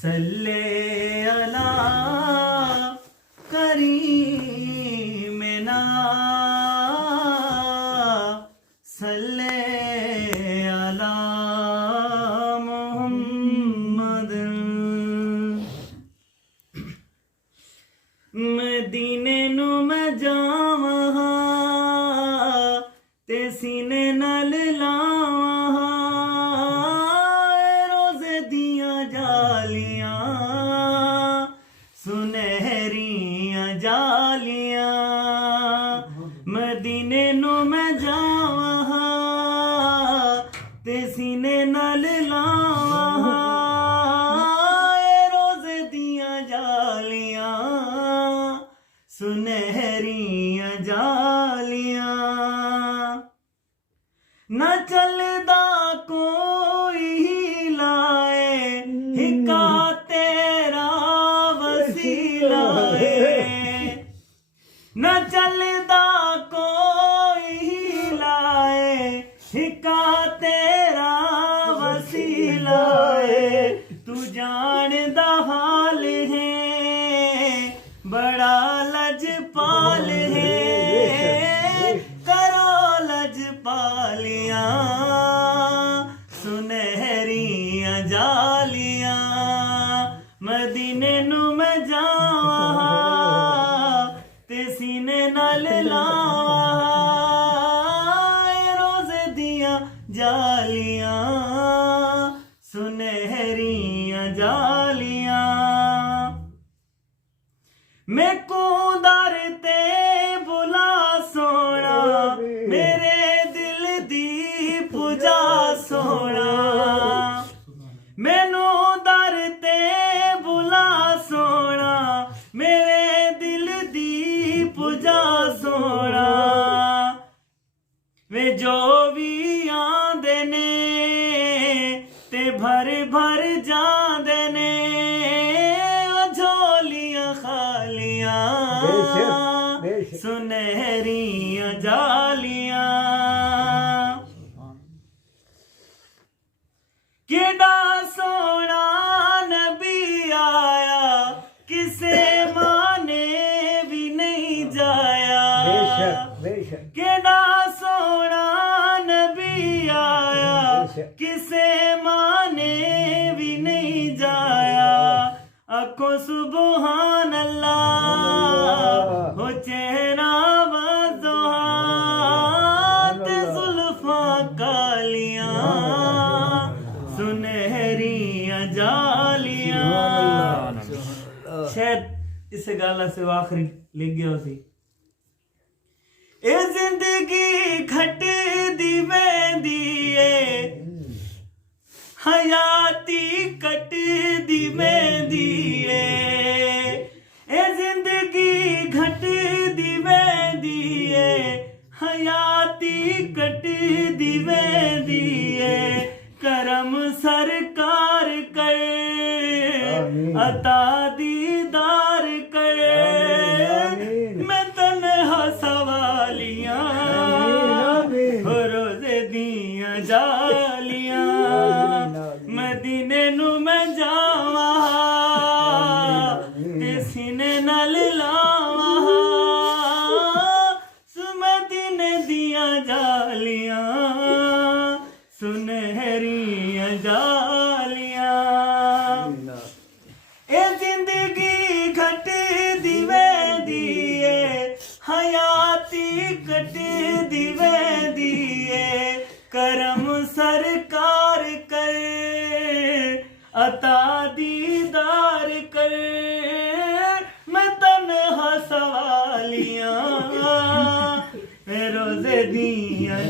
सल्ले अला करीमना सल्ले अला मुहम्मद। मदीने नू मैं जावां ते सीने नाल लावां रोज़े दियां जालियां सुनहरियां जालियां। मदीने नू मैं जावां ते सीने नाल लावां रोज़े दियां जालियां सुनहरियां जालियां। न चलदा कोई लाए हिका तेरा वसीला है। न चलदा कोई लाए हिका तेरा वसीला है। तू जानदा हाल है बड़ा लजपाल है करो लजपालियां सुनहरियां जालियां। मदीने नू मैं जावां ते सीने नाल लावां रोज़े दियां जालियां सुनहरियां जालियां। मैं को दर ते बुला सोना मेरे दिल दी पूजा सोना। मैनू दर ते बुला सोना मेरे दिल दी पूजा सोना। वे जो भी आंदे ने ते भर भर जांदे ने झोलियां खालियां सुनहरियां जालियां। केड़ा सोना नबी आया किसे माने भी नहीं जाया। केड़ा सोना नबी आया किसे माने भी नहीं जाया। आखो सुबहान अल्लाह हो चेहरा वज़ोहा ते जुल्फां कालियां सुनहरियां जालियां। शायद इस गल से आखिरी लिख गया सी। ए जिंदगी घट दी वेंदी ए हयाती कट दी वेंदी ए। ए जिंदगी घट दी वेंदी ए हयाती कट दी वेंदी ए। करम सरकार कर अता दीदार कर मैं तन्हा सवालियां रोज़े दियां जालियां। मदीने नू मैं जावां ते सीने नाल लावां मदीने दियां जालियां सुनहरियां जालियां। ए जिंदगी घट दी वेंदी ए हयाती कट दी वेंदी ए। करम सरकार कर अता दीदार कर मैं तन्हा सवालियां रोज़े दियां